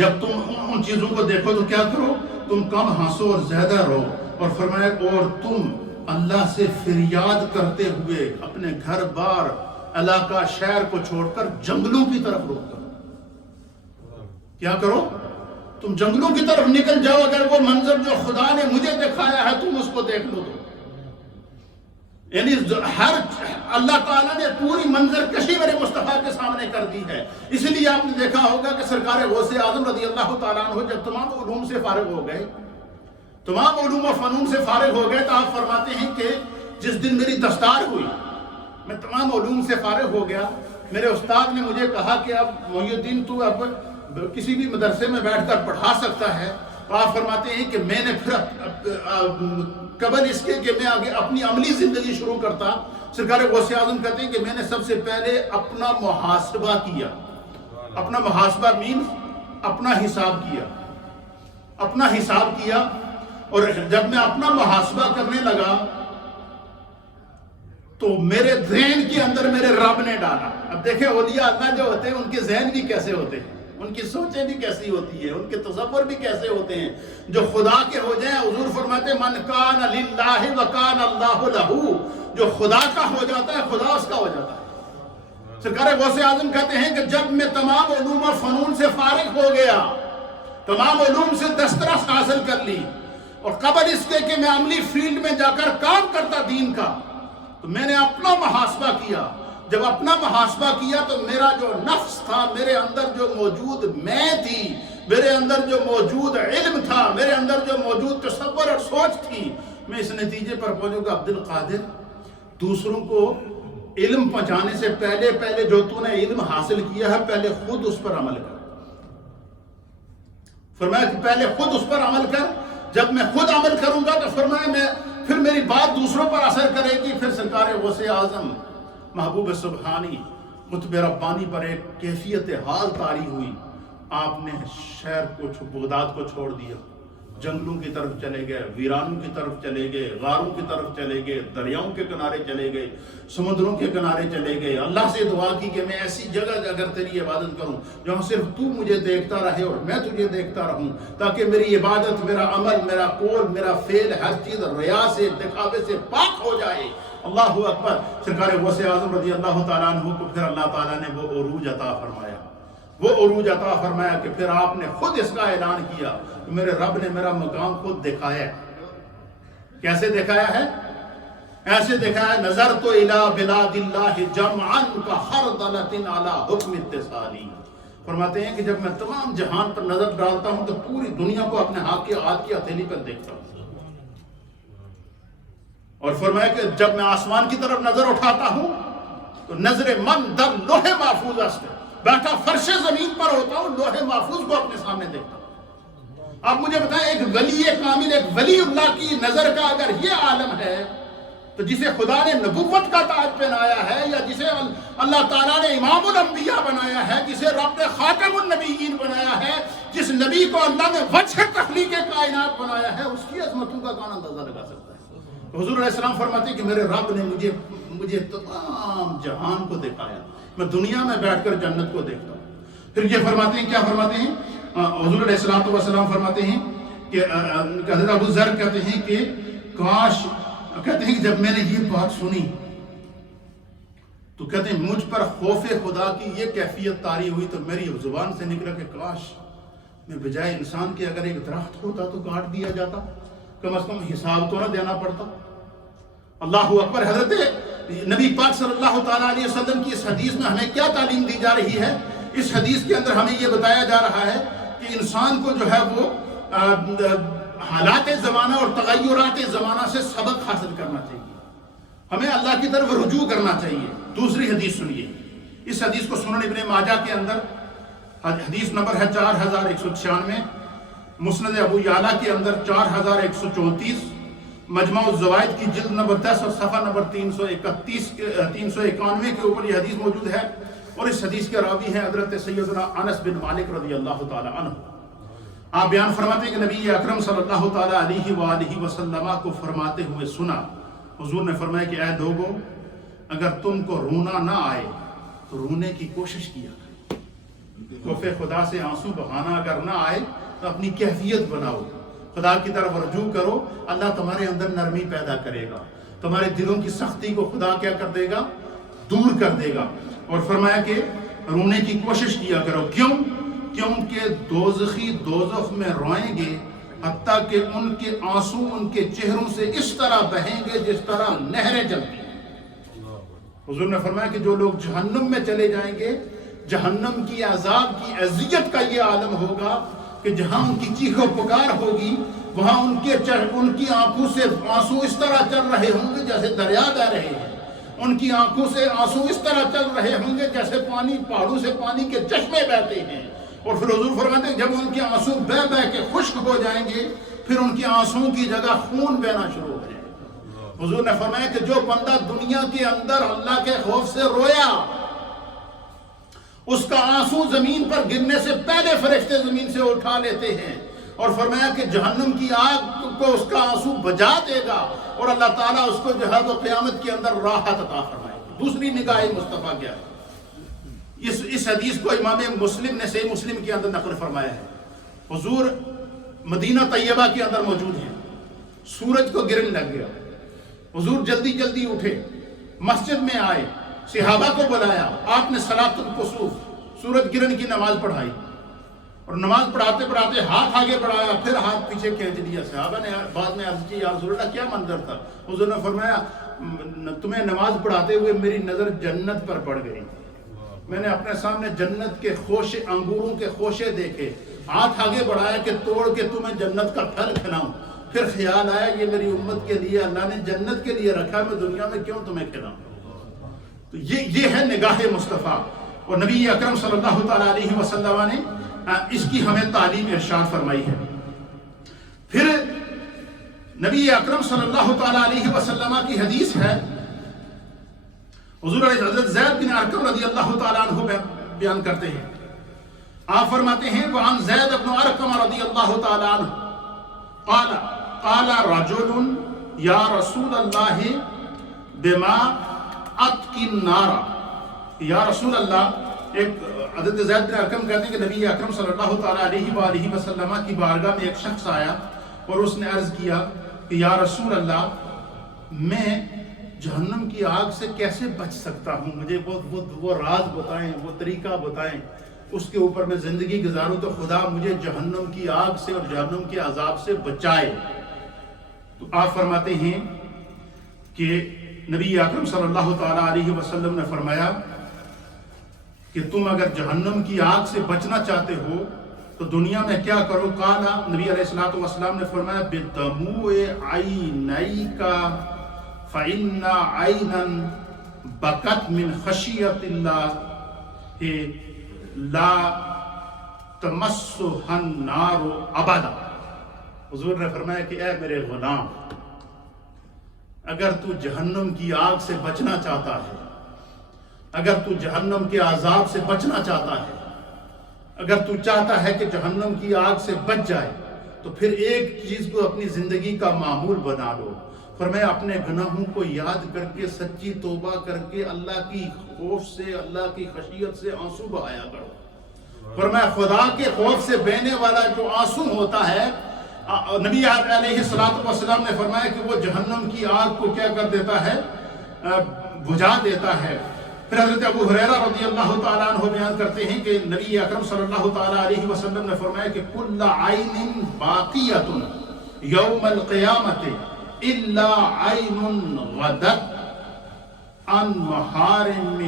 جب تم ان چیزوں کو دیکھو تو کیا کرو، تم کم ہنسو اور زیادہ رو، اور فرمایا اور تم اللہ سے فریاد کرتے ہوئے اپنے گھر بار، علاقہ، شہر کو چھوڑ کر جنگلوں کی طرف رخ کرو۔ کیا کرو؟ تم جنگلوں کی طرف نکل جاؤ، اگر وہ منظر جو خدا نے مجھے دکھایا ہے تم اس کو دیکھ لو تو یعنی اللہ تعالیٰ نے پوری منظر کشی میرے مصطفیٰ کے سامنے کر دی ہے۔ اسی لیے آپ نے دیکھا ہوگا کہ سرکار غوث اعظم رضی اللہ تعالیٰ عنہ جب تمام علوم سے فارغ ہو گئے، تمام علوم و فنون سے فارغ ہو گئے، تو آپ فرماتے ہیں کہ جس دن میری دستار ہوئی میں تمام علوم سے فارغ ہو گیا. میرے استاد نے مجھے کہا کہ اب محی الدین تو اب کسی بھی مدرسے میں بیٹھ کر پڑھا سکتا ہے. تو آپ فرماتے ہیں کہ میں نے پھر قبل اس کے کہ میں آگے اپنی عملی زندگی شروع کرتا، سرکار غوث اعظم کہتے ہیں کہ میں نے سب سے پہلے اپنا محاسبہ کیا. اپنا محاسبہ مینز اپنا حساب کیا. اپنا حساب کیا، اور جب میں اپنا محاسبہ کرنے لگا تو میرے ذہن کے اندر میرے رب نے ڈالا. اب دیکھیں اولیاء اللہ جو ہوتے ہیں ان کے ذہن بھی کیسے ہوتے ہیں، ان کی سوچیں بھی کیسی ہوتی ہیں، ان کے تصور بھی کیسے ہوتے ہیں. جو خدا کے ہو جائیں، حضور فرماتے من کان للہ وکان اللہ لہو، جو خدا کا ہو جاتا ہے خدا اس کا ہو جاتا ہے. سرکار غوث اعظم کہتے ہیں کہ جب میں تمام علوم و فنون سے فارغ ہو گیا، تمام علوم سے دسترس حاصل کر لی، اور قبل اس کے کہ میں عملی فیلڈ میں جا کر کام کرتا دین کا، تو میں نے اپنا محاسبہ کیا. جب اپنا محاسبہ کیا تو میرا جو نفس تھا، میرے اندر جو موجود میں تھی، میرے اندر جو موجود علم تھا، میرے اندر جو موجود تصور اور سوچ تھی، میں اس نتیجے پر پہنچوں گا عبد القادر دوسروں کو علم پہنچانے سے پہلے جو تو نے علم حاصل کیا ہے پہلے خود اس پر عمل کر. فرمایا کہ پہلے خود اس پر عمل کر. جب میں خود عمل کروں گا تو فرمایا پھر میری بات دوسروں پر اثر کرے گی. پھر سرکار غوث اعظم محبوب سبحانی قطب ربانی پر ایک کیفیت حال طاری ہوئی. آپ نے شہر کو بغداد کو چھوڑ دیا، جنگلوں کی طرف چلے گئے، ویرانوں کی طرف چلے گئے، غاروں کی طرف چلے گئے، دریاؤں کے کنارے چلے گئے، سمندروں کے کنارے چلے گئے. اللہ سے دعا کی کہ میں ایسی جگہ اگر تیری عبادت کروں جہاں صرف تو مجھے دیکھتا رہے اور میں تجھے دیکھتا رہوں، تاکہ میری عبادت، میرا عمل، میرا قول، میرا فعل، ہر چیز ریا سے، دکھاوے سے پاک ہو جائے. اللہ اکبر. سرکار غوث اعظم رضی اللہ تعالیٰ عنہ کو پھر اللہ تعالیٰ نے وہ عروج عطا فرمایا. وہ عروج عطا فرمایا کہ پھر آپ نے خود اس کا اعلان کیا کہ میرے رب نے میرا مقام خود دکھایا ہے. کیسے دکھایا ہے؟ ایسے دکھایا ہے نظرت الی بلاد اللہ جمعا کخردلۃ علی حکم اتصالی. فرماتے ہیں کہ جب میں تمام جہان پر نظر ڈالتا ہوں تو پوری دنیا کو اپنے ہاتھ کی ہتھیلی پر دیکھتا ہوں. اور فرمایا کہ جب میں آسمان کی طرف نظر اٹھاتا ہوں تو نظر من در لوح محفوظ است، بیٹھا فرش زمین پر ہوتا ہوں، لوح محفوظ کو اپنے سامنے دیکھتا ہوں. آپ مجھے بتائیں ایک ولی کامل، ایک ولی اللہ کی نظر کا اگر یہ عالم ہے تو جسے خدا نے نبوت کا تاج پہنایا ہے، یا جسے اللہ تعالیٰ نے امام الانبیاء بنایا ہے، جسے رب نے خاتم النبیین بنایا ہے، جس نبی کو اللہ نے وجہ تخلیق کائنات بنایا ہے، اس کی عظمتوں کا کون اندازہ لگا سکتا ہے؟ حضور علیہ السلام فرماتے ہیں کہ میرے رب نے مجھے تمام جہان کو دکھایا، میں دنیا میں بیٹھ کر جنت کو دیکھتا ہوں. پھر یہ فرماتے ہیں، کیا فرماتے ہیں؟ حضور علیہ السلام فرماتے ہیں کہ حضرت ابو ذر کہتے ہیں کہ کاش، کہتے ہیں کہ جب میں نے یہ بات سنی تو کہتے ہیں مجھ پر خوف خدا کی یہ کیفیت طاری ہوئی تو میری زبان سے نکلا کہ کاش میں بجائے انسان کے اگر ایک درخت ہوتا تو کاٹ دیا جاتا، کم از کم حساب تو نہ دینا پڑتا. اللہ اکبر. حضرت نبی پاک صلی اللہ تعالیٰ علیہ وسلم کی اس حدیث میں ہمیں کیا تعلیم دی جا رہی ہے؟ اس حدیث کے اندر ہمیں یہ بتایا جا رہا ہے کہ انسان کو جو ہے وہ حالات زمانہ اور تغیرات زمانہ سے سبق حاصل کرنا چاہیے، ہمیں اللہ کی طرف رجوع کرنا چاہیے. دوسری حدیث سنیے، اس حدیث کو سنن ابن ماجہ کے اندر حدیث نمبر ہے 4196، مسند ابو یعلا کے اندر 4134، مجمع الزوائد کی جلد نمبر 10 اور صفحہ نمبر 391 کے اوپر یہ حدیث موجود ہے. اور اس حدیث کے راوی ہیں حضرت سیدنا انس بن مالک رضی اللہ تعالی عنہ. آپ بیان فرماتے ہیں کہ نبی اکرم صلی اللہ تعالی علیہ وآلہ وسلم کو فرماتے ہوئے سنا. حضور نے فرمایا کہ اے لوگو، اگر تم کو رونا نہ آئے تو رونے کی کوشش کیا کرو. خوف خدا سے آنسو بہانا اگر نہ آئے تو اپنی کیفیت بناؤ، خدا کی طرف رجوع کرو. اللہ تمہارے اندر نرمی پیدا کرے گا، تمہارے دلوں کی سختی کو خدا کیا کر دے گا؟ دور کر دے گا. اور فرمایا کہ رونے کی کوشش کیا کرو. کیونکہ دوزخی دوزخ میں روئیں گے حتیٰ کہ ان کے آنسو ان کے چہروں سے اس طرح بہیں گے جس طرح نہریں چلتی ہیں. حضور نے فرمایا کہ جو لوگ جہنم میں چلے جائیں گے، جہنم کی عذاب کی اذیت کا یہ عالم ہوگا کہ جہاں ان کی چیخ و پکار ہوگی وہاں ان کی آنکھوں سے آنسو اس طرح چل رہے ہوں گے جیسے دریا بہہ رہے ہیں. ان کی آنکھوں سے آنسو اس طرح چل رہے ہوں گے جیسے پانی پہاڑوں سے پانی کے چشمے بہتے ہیں. اور پھر حضور فرماتے ہیں جب ان کے آنسو بہ بہ کے خشک ہو جائیں گے پھر ان کی آنسوؤں کی جگہ خون بہنا شروع ہو جائے گا. حضور نے فرمایا کہ جو بندہ دنیا کے اندر اللہ کے خوف سے رویا اس کا آنسو زمین پر گرنے سے پہلے فرشتے زمین سے اٹھا لیتے ہیں. اور فرمایا کہ جہنم کی آگ کو اس کا آنسو بجا دے گا اور اللہ تعالیٰ اس کو جو ہے وہ قیامت کے اندر راحت عطا فرمائے گا. دوسری نگاہ مصطفیٰ کیا ہے؟ اس حدیث کو امام مسلم نے صحیح مسلم کے اندر نقل فرمایا ہے. حضور مدینہ طیبہ کے اندر موجود ہیں. سورج کو گرن لگ گیا. حضور جلدی جلدی اٹھے, مسجد میں آئے, صحابہ کو بلایا. آپ نے صلاۃ الکسوف سورج گرن کی نماز پڑھائی اور نماز پڑھاتے پڑھاتے ہاتھ آگے بڑھایا پھر ہاتھ پیچھے کھینچ لیا. صحابہ نے بعد میں عرض کی یا رسول اللہ کیا منظر تھا؟ حضور نے فرمایا تمہیں نماز پڑھاتے ہوئے میری نظر جنت پر پڑ گئی. میں نے اپنے سامنے جنت کے خوشے, انگوروں کے خوشے دیکھے, ہاتھ آگے بڑھایا کہ توڑ کے تمہیں جنت کا پھل کھلاؤں. پھر خیال آیا یہ میری امت کے لیے اللہ نے جنت کے لیے رکھا, میں دنیا میں کیوں تمہیں کھلاؤں. تو یہ ہے نگاہ مصطفیٰ. اور نبی اکرم صلی اللہ تعالیٰ علیہ وسلم نے اس کی ہمیں تعلیم ارشاد فرمائی ہے. پھر نبی اکرم صلی اللہ تعالیٰ علیہ وسلم کی حدیث ہے, حضور علیہ حضرت زید بن ارقم رضی اللہ تعالیٰ عنہ بیان کرتے ہیں. آپ فرماتے ہیں وعن زید بن ارقم رضی اللہ تعالیٰ عنہ قال رجل یا رسول اللہ بما اتقی النار. یا رسول اللہ, ایک حضرت زید بن ارقم کہتے ہیں کہ نبی اکرم صلی اللہ تعالیٰ علیہ وآلہ وسلم کی بارگاہ میں ایک شخص آیا اور اس نے عرض کیا کہ یا رسول اللہ میں جہنم کی آگ سے کیسے بچ سکتا ہوں, مجھے وہ راز بتائیں, وہ طریقہ بتائیں, اس کے اوپر میں زندگی گزاروں تو خدا مجھے جہنم کی آگ سے اور جہنم کے عذاب سے بچائے. تو آپ فرماتے ہیں کہ نبی اکرم صلی اللہ تعالیٰ علیہ وسلم نے فرمایا کہ تم اگر جہنم کی آگ سے بچنا چاہتے ہو تو دنیا میں کیا کرو. قالا, نبی علیہ الصلوۃ والسلام نے فرمایا بدموع عینیک فإن عینا بکت من خشیت اللہ لا تمسها النار ابدا. حضور نے فرمایا کہ اے میرے غلام, اگر تو جہنم کی آگ سے بچنا چاہتا ہے, اگر تو جہنم کے عذاب سے بچنا چاہتا ہے, اگر تو چاہتا ہے کہ جہنم کی آگ سے بچ جائے تو پھر ایک چیز کو اپنی زندگی کا معمول بنا لو. فرمایا اپنے گناہوں کو یاد کر کے سچی توبہ کر کے اللہ کی خوف سے, اللہ کی خشیت سے آنسو بہایا کرو. فرمایا خدا کے خوف سے بہنے والا جو آنسو ہوتا ہے, نبی علیہ الصلوۃ والسلام نے فرمایا کہ وہ جہنم کی آگ کو کیا کر دیتا ہے, بجھا دیتا ہے. پھر حضرت ابو ہریرہ رضی اللہ تعالیٰ عنہ بیان کرتے ہیں کہ نبی اکرم صلی اللہ تعالیٰ علیہ وسلم نے فرمایا کہ کل عین باقیۃ یوم القیامت الا عین غدت عن محارم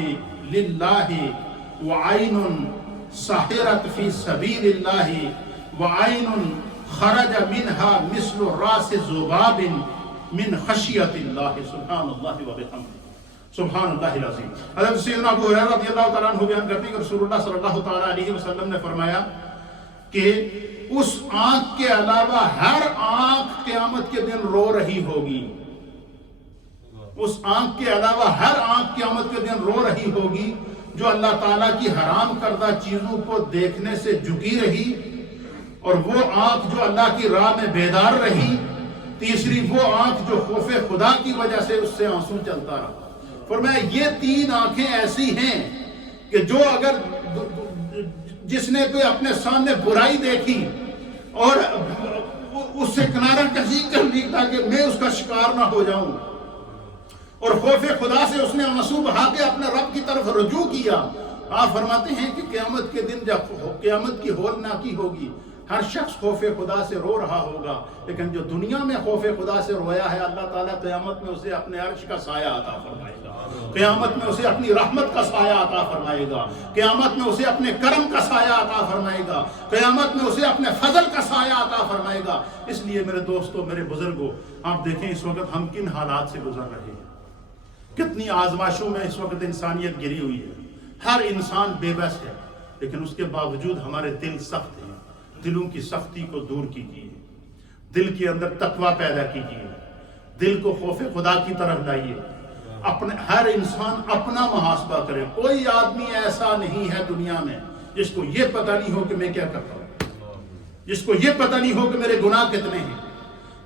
للہ وعین ساحرت فی سبیل اللہ وعین خرج منها مثل راس ذباب من خشیت اللہ. سبحان اللہ وبحمدہ, سبحان اللہ العظیم. حضرت سیدنا ابو ہریرہ رضی اللہ تعالیٰ عنہ بیان کرتے ہیں کہ رسول اللہ صلی اللہ تعالیٰ علیہ وسلم نے فرمایا کہ اس آنکھ کے علاوہ ہر آنکھ قیامت کے دن رو رہی ہوگی. اس آنکھ کے علاوہ ہر آنکھ قیامت کے دن رو رہی ہوگی جو اللہ تعالیٰ کی حرام کردہ چیزوں کو دیکھنے سے جھکی رہی, اور وہ آنکھ جو اللہ کی راہ میں بیدار رہی, تیسری وہ آنکھ جو خوف خدا کی وجہ سے اس سے آنسو چلتا رہا. فرمایا یہ تین آنکھیں ایسی ہیں کہ جو اگر جس نے کوئی اپنے سامنے برائی دیکھی اور اس سے کنارہ کشی کر لی تاکہ میں اس کا شکار نہ ہو جاؤں, اور خوف خدا سے اس نے آنسو بہا کے اپنے رب کی طرف رجوع کیا. آپ فرماتے ہیں کہ قیامت کے دن جب قیامت کی ہولناکی ہوگی ہر شخص خوف خدا سے رو رہا ہوگا, لیکن جو دنیا میں خوف خدا سے رویا ہے اللہ تعالیٰ قیامت میں اسے اپنے عرش کا سایہ عطا فرمائے گا, قیامت میں اسے اپنی رحمت کا سایہ عطا فرمائے گا, قیامت میں اسے اپنے کرم کا سایہ عطا فرمائے گا, قیامت میں اسے اپنے فضل کا سایہ عطا فرمائے گا. اس لیے میرے دوستو, میرے بزرگوں, آپ دیکھیں اس وقت ہم کن حالات سے گزر رہے ہیں. کتنی آزمائشوں میں اس وقت انسانیت گری ہوئی ہے، ہر انسان بے بس ہے، لیکن اس کے باوجود ہمارے دل سخت ہیں۔ دلوں کی سختی کو دور کیجیے، دل کے اندر تقوی پیدا کیجیے، دل کو خوف خدا کی طرف لائیے، ہر انسان اپنا محاسبہ کرے۔ کوئی آدمی ایسا نہیں ہے دنیا میں جس کو یہ پتہ نہیں ہو کہ میں کیا کرتا ہوں، جس کو یہ پتہ نہیں ہو کہ میرے گناہ کتنے ہیں،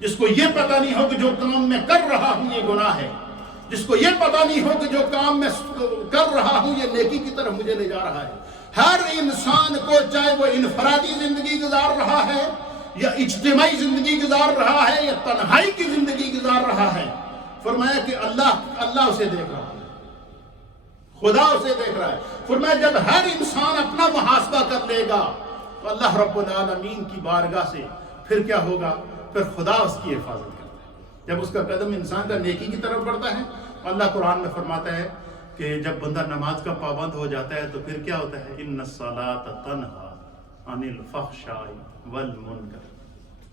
جس کو یہ پتہ نہیں ہو کہ جو کام میں کر رہا ہوں یہ گناہ ہے، جس کو یہ پتہ نہیں ہو کہ جو کام میں کر رہا ہوں یہ نیکی کی طرف مجھے لے جا رہا ہے۔ ہر انسان کو، چاہے وہ انفرادی زندگی گزار رہا ہے یا اجتماعی زندگی گزار رہا ہے یا تنہائی کی زندگی گزار رہا ہے، فرمایا کہ اللہ اسے دیکھ رہا ہے، خدا اسے دیکھ رہا ہے۔ فرمایا جب ہر انسان اپنا محاسبہ کر لے گا تو اللہ رب العالمین کی بارگاہ سے پھر کیا ہوگا؟ پھر خدا اس کی حفاظت کرتا ہے۔ جب اس کا قدم انسان کا نیکی کی طرف بڑھتا ہے، اللہ قرآن میں فرماتا ہے کہ جب بندہ نماز کا پابند ہو جاتا ہے تو پھر کیا ہوتا ہے؟ ان الصلاۃ تنہی عن الفحشاء والمنکر۔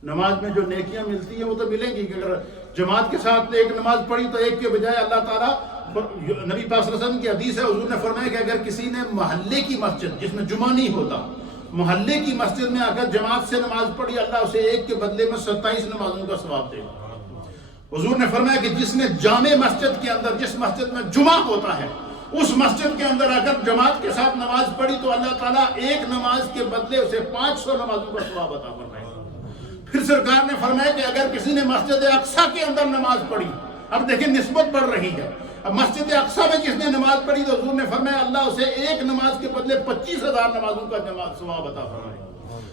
نماز میں جو نیکیاں ملتی ہیں وہ تو ملیں گی کہ اگر جماعت کے ساتھ ایک نماز پڑھی تو ایک کے بجائے اللہ تعالیٰ، نبی پاک صلی اللہ علیہ وسلم کی حدیث ہے، حضور نے فرمایا کہ اگر کسی نے محلے کی مسجد جس میں جمعہ نہیں ہوتا، محلے کی مسجد میں اگر جماعت سے نماز پڑھی، اللہ اسے ایک کے بدلے میں 27 نمازوں کا ثواب دے گا۔ حضور نے فرمایا کہ جس نے جامع مسجد کے اندر، جس مسجد میں جمعہ ہوتا ہے، اس مسجد کے اندر اگر جماعت کے ساتھ نماز پڑھی تو اللہ تعالیٰ ایک نماز کے بدلے اسے 500 نمازوں کا ثواب عطا فرمائے گا۔ پھر سرکار نے فرمایا کہ اگر کسی نے مسجد اقصیٰ کے اندر نماز پڑھی، اب دیکھیں نسبت بڑھ رہی ہے، اب مسجد اقصیٰ میں جس نے نماز پڑھی تو حضور نے فرمایا اللہ اسے ایک نماز کے بدلے 25,000 نمازوں کا ثواب عطا فرمائے گا۔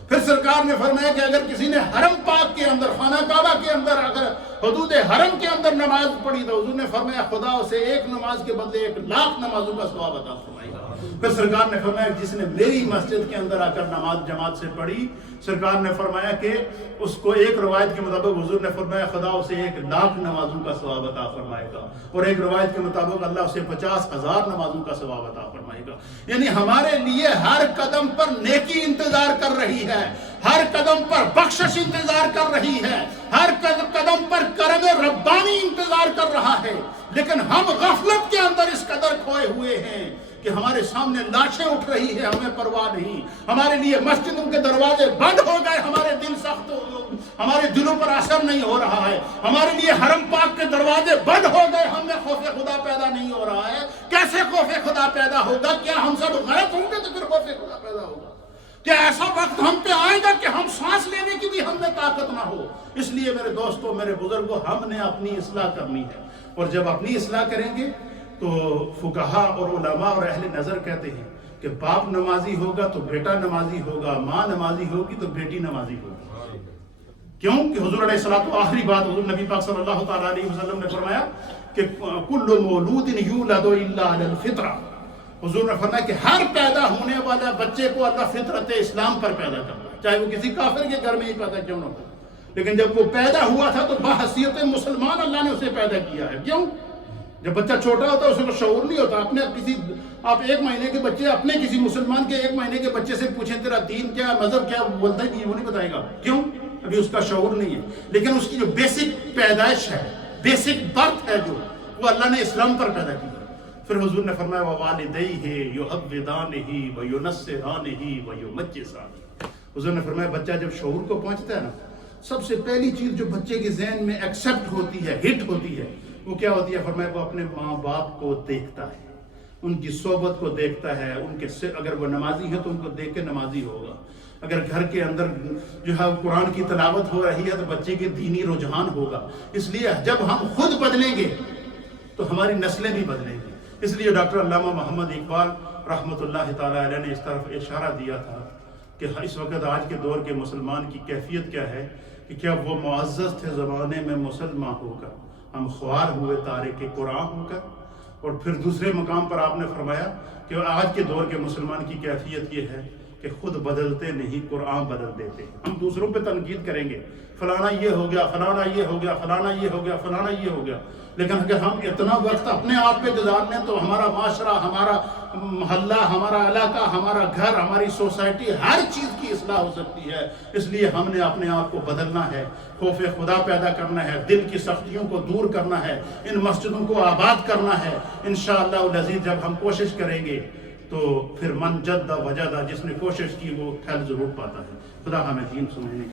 پھر سرکار نے فرمایا کہ اگر کسی نے حرم پاک کے اندر، خانہ کعبہ کے اندر، اگر حدود حرم کے اندر نماز پڑھی تو حضور نے فرمایا خدا اسے ایک نماز کے بدلے 1,00,000 نمازوں کا ثواب عطا فرمائے گا۔ پھر سرکار نے فرمایا جس نے میری مسجد کے اندر آ کر نماز جماعت سے پڑھی، سرکار نے فرمایا کہ اس کو ایک روایت کے مطابق حضور نے فرمایا خدا اسے 1,00,000 نمازوں کا ثواب عطا فرمائے گا، اور ایک روایت کے مطابق اللہ اسے 50,000 نمازوں کا ثواب عطا فرمائے گا۔ یعنی ہمارے لیے ہر قدم پر نیکی انتظار کر رہی ہے، ہر قدم پر بخشش انتظار کر رہی ہے، ہر قدم پر کرم ربانی انتظار کر رہا ہے، لیکن ہم غفلت کے اندر اس قدر کھوئے ہوئے ہیں کہ ہمارے سامنے لاشیں اٹھ رہی ہے، ہمیں پرواہ نہیں۔ ہمارے لیے مسجدوں کے دروازے بند ہو گئے، ہمارے دل سخت ہمارے دلوں پر اثر نہیں ہو رہا ہے۔ ہمارے لیے حرم پاک کے دروازے بند ہو گئے، ہم میں خوف خدا پیدا نہیں ہو رہا ہے۔ کیسے خوف خدا پیدا ہوگا؟ کیا ہم سب غلط ہوں گے تو پھر خوف خدا پیدا ہوگا؟ کیا ایسا وقت ہم پہ آئے گا کہ ہم سانس لینے کی بھی ہم میں طاقت نہ ہو؟ اس لیے میرے دوستوں، میرے بزرگوں، ہم نے اپنی اصلاح کرنی ہے، اور جب اپنی اصلاح کریں گے تو فقہا اور علماء اور اہل نظر کہتے ہیں کہ باپ نمازی ہوگا تو بیٹا نمازی ہوگا، ماں نمازی ہوگی تو بیٹی نمازی ہوگی۔ کیوں کہ حضور علیہ الصلوۃ آخری بات حضور نبی پاک صلی اللہ تعالیٰ علیہ وسلم نے فرمایا کہ کل مولود یولد الا علی الفطرہ۔ حضور نے فرمایا کہ ہر پیدا ہونے والا بچے کو اللہ فطرت اسلام پر پیدا کرتا ہے، چاہے وہ کسی کافر کے گھر میں ہی پیدا کیوں نہ ہو، لیکن جب وہ پیدا ہوا تھا تو بحیثیت مسلمان اللہ نے اسے پیدا کیا ہے۔ کیوں؟ جب بچہ چھوٹا ہوتا ہے اسے کو شعور نہیں ہوتا۔ آپ 1 مہینے کے بچے اپنے کسی مسلمان کے 1 مہینے کے بچے سے پوچھیں تیرا دین کیا، مذہب کیا، وہ بولتا ہی نہیں، وہ نہیں بتائے گا۔ کیوں؟ ابھی اس کا شعور نہیں ہے، لیکن اس کی جو بیسک پیدائش ہے، بیسک برتھ ہے، جو وہ اللہ نے اسلام پر پیدا کی۔ پھر حضور نے فرمایا وَوَالِدَيْهِ يُحَوِّدَانِهِ وَيُنَصِّرَانِهِ وَيُمَجِّسَانِهِ۔ حضور نے فرمایا بچہ جب شعور کو پہنچتا ہے نا، سب سے پہلی چیز جو بچے کے ذہن میں ایکسیپٹ ہوتی ہے، ہٹ ہوتی ہے، وہ کیا ہوتی ہے؟ فرمایا وہ اپنے ماں باپ کو دیکھتا ہے، ان کی صحبت کو دیکھتا ہے، ان کے اگر وہ نمازی ہے تو ان کو دیکھ کے نمازی ہوگا، اگر گھر کے اندر جو ہے قرآن کی تلاوت ہو رہی ہے تو بچے کے دینی رجحان ہوگا۔ اس لیے جب ہم خود بدلیں گے تو ہماری نسلیں بھی بدلیں گی۔ اس لیے ڈاکٹر علامہ محمد اقبال رحمۃ اللہ تعالیٰ علیہ نے اس طرف اشارہ دیا تھا کہ اس وقت آج کے دور کے مسلمان کی کیفیت کیا ہے کہ کیا وہ معزز تھے زمانے میں مسلمان ہو کر، ہم خوار ہوئے تارک قرآن ہو کر۔ اور پھر دوسرے مقام پر آپ نے فرمایا کہ آج کے دور کے مسلمان کی کیفیت یہ ہے کہ خود بدلتے نہیں، قرآن بدل دیتے۔ ہم دوسروں پہ تنقید کریں گے، فلانا یہ ہو گیا، فلانا یہ ہو گیا، فلانا یہ ہو گیا، فلانا یہ ہو گیا، لیکن اگر ہم اتنا وقت اپنے آپ پہ گزار لیں تو ہمارا معاشرہ، ہمارا محلہ، ہمارا علاقہ، ہمارا گھر، ہماری سوسائٹی، ہر چیز کی اصلاح ہو سکتی ہے۔ اس لیے ہم نے اپنے آپ کو بدلنا ہے، خوف خدا پیدا کرنا ہے، دل کی سختیوں کو دور کرنا ہے، ان مسجدوں کو آباد کرنا ہے۔ انشاءاللہ العزیز جب ہم کوشش کریں گے تو پھر من جد وجدہ، جس نے کوشش کی وہ پھل ضرور پاتا ہے۔ خدا ہمیں دین سمجھنے